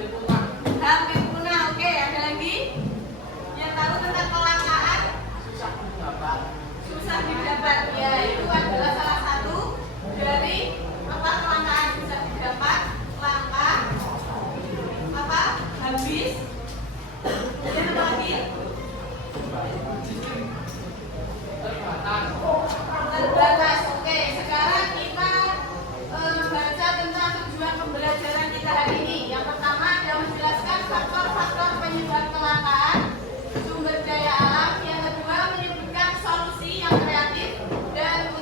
Hampir punah. Oke, ada lagi yang tahu tentang kelangkaan? Susah didapat. Ya, itu adalah salah satu dari apa kelangkaan susah didapat, langka, apa habis, dan apa lagi? Terbatas. Oke, sekarang kita baca tentang tujuan pembelajaran kita hari ini. Yang pertama adalah menjelaskan faktor-faktor penyebab kelangkaan sumber daya alam. Yang kedua menyebutkan solusi yang kreatif dan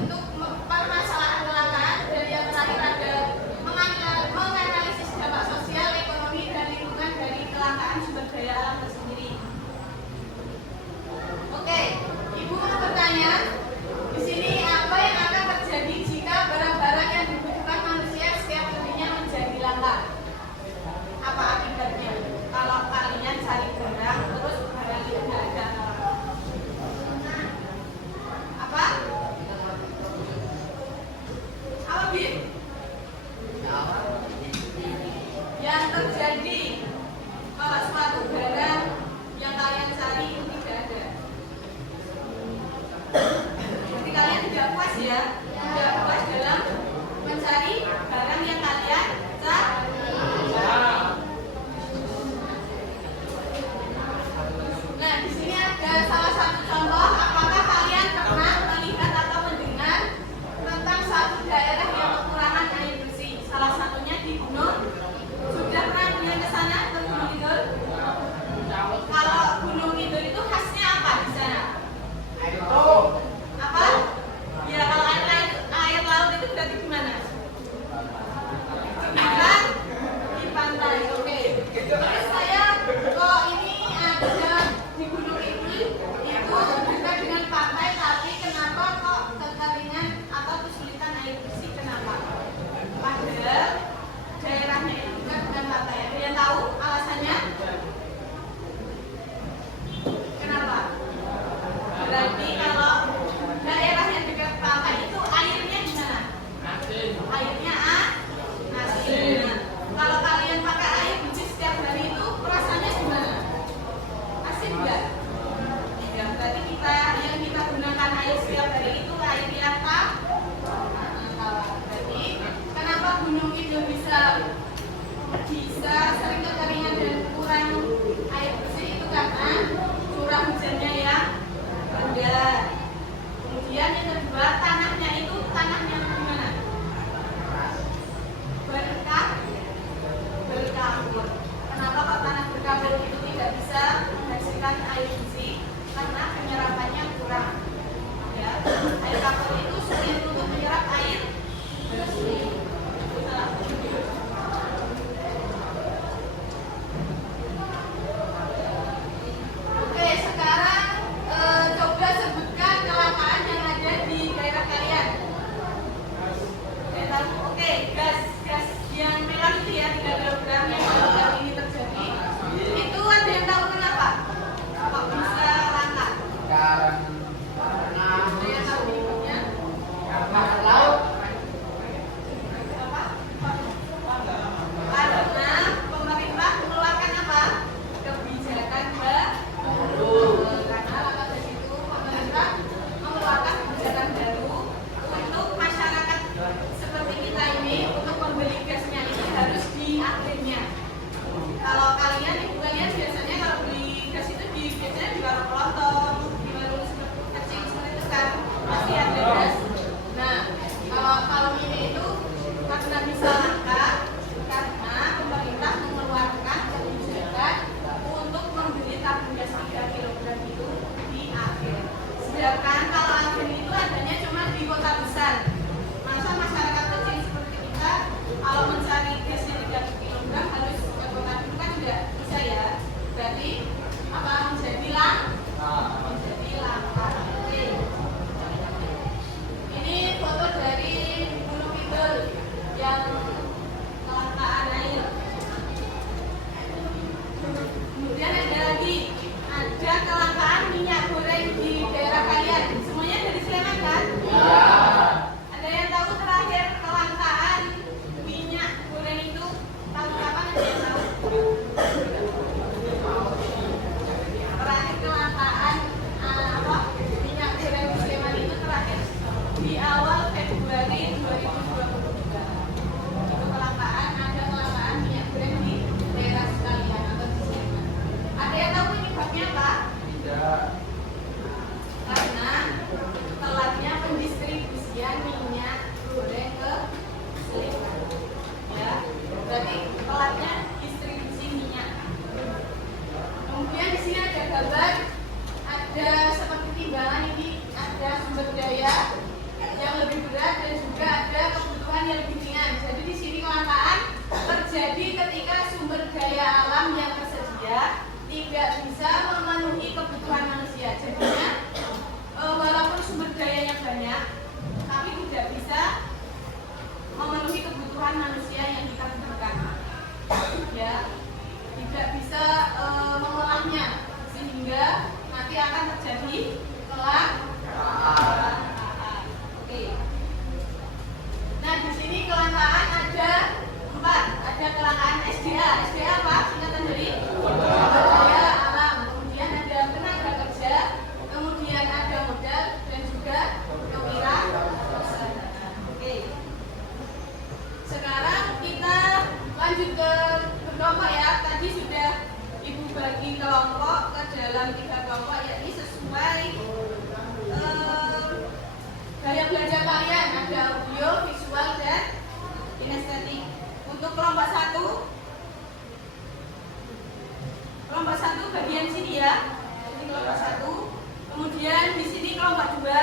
Jadi ketika sumber daya alam yang tersedia tidak bisa memenuhi kebutuhan manusia, jadinya walaupun sumber dayanya banyak, tapi tidak bisa memenuhi kebutuhan manusia yang kita butuhkan. Ya, tidak bisa mengolahnya, sehingga nanti akan terjadi kelangkaan. Oke. Nah, di sini kelangkaan ada 4. Ada kelangkaan SDA. SDA apa? Singkatan dari sumber daya alam. Kemudian ada tenaga kerja, kemudian ada modal dan juga kewirausahaan. Oke. Sekarang kita lanjut ke kelompok ya. Tadi sudah Ibu bagi kelompok ke dalam 3 kelompok, yakni sesuai gaya belajar kalian. Ada audio, visual, dan kinestetik. Untuk kelompok 1 bagian sini ya. Ini kelompok 1. Kemudian di sini kelompok 2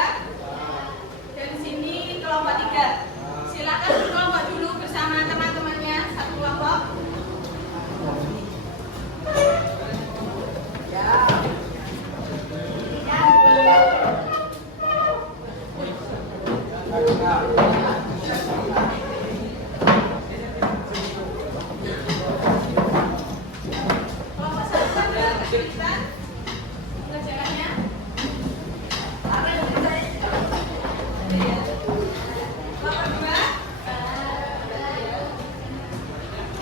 dan di sini kelompok 3. Silakan berkelompok dulu bersama teman-temannya, satu kelompok. Kelompok 1 ada kesulitan pelajarannya. Kelompok 2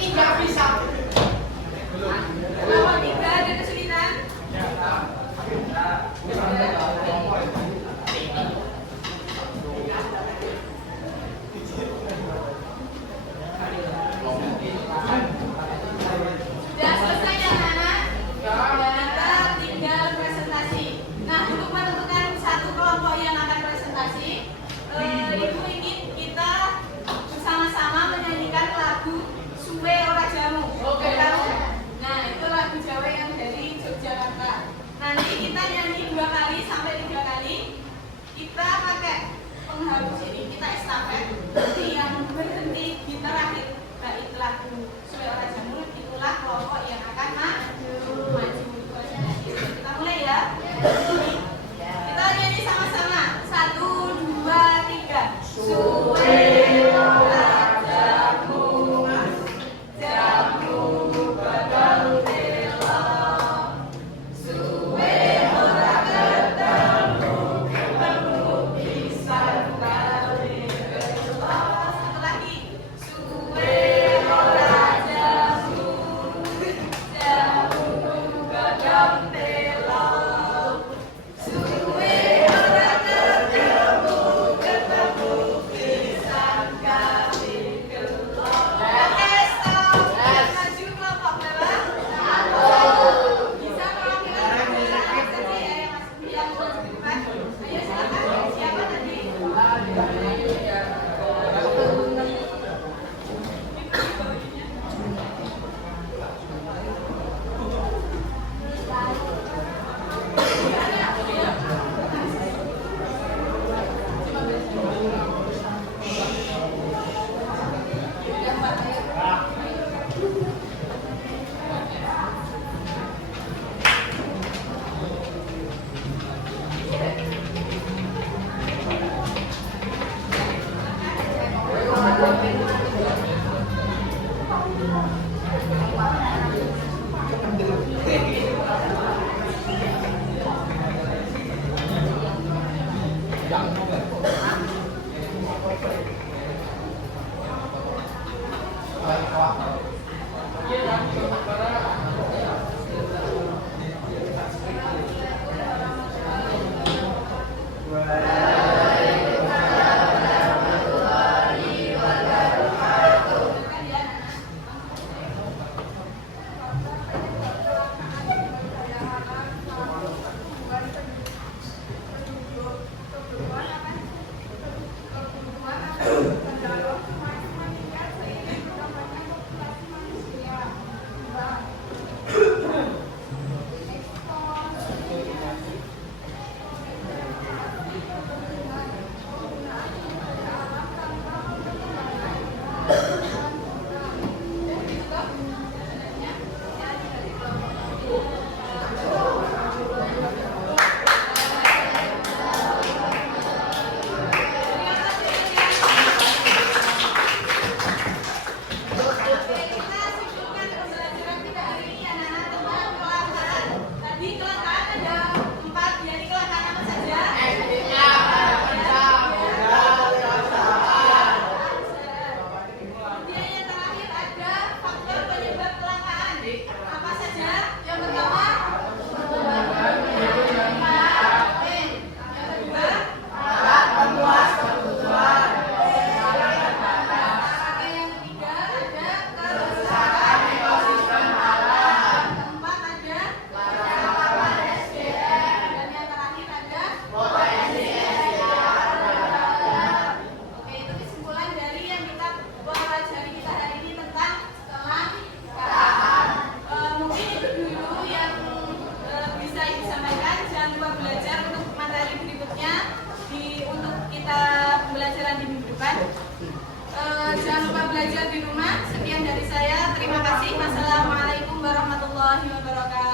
tidak bisa. Kelompok 3 ada kesulitan. Sudah selesai ya anak-anak? Kita tinggal presentasi. Nah, untuk menentukan satu kelompok yang akan presentasi, Ibu ingin kita bersama-sama menyanyikan lagu Suwe Ora Jamu. Oke. Nah, itu lagu Jawa yang dari Yogyakarta. Nanti kita nyanyi 2 kali sampai 3 kali. Kita pakai penghalus ini, kita estafet. Nanti yang berhenti di terakhir bait lagu Suwe Ora Jamu, itulah kelompok yang akan maju. Kita mulai ya. Kita nyanyi sama-sama. 1, 2, 3. Suwe ora jamu, jamu badal telo. Suwe ora ketemu, ketemu pisan kali telo. Satu lagi. Suwe ora jamu, jamu badal telo. Suwe ora ketemu, ketemu pisan kali telo. Stop. Maju kelompok berapa? 1. Bisa kalau kita bergerak saja ya, yang maju ke depan. Ayo silakan. Siapa tadi? jangan lupa belajar untuk materi berikutnya untuk kita pembelajaran di minggu depan. Jangan lupa belajar di rumah. Sekian dari saya. Terima kasih. Wassalamualaikum warahmatullahi wabarakatuh.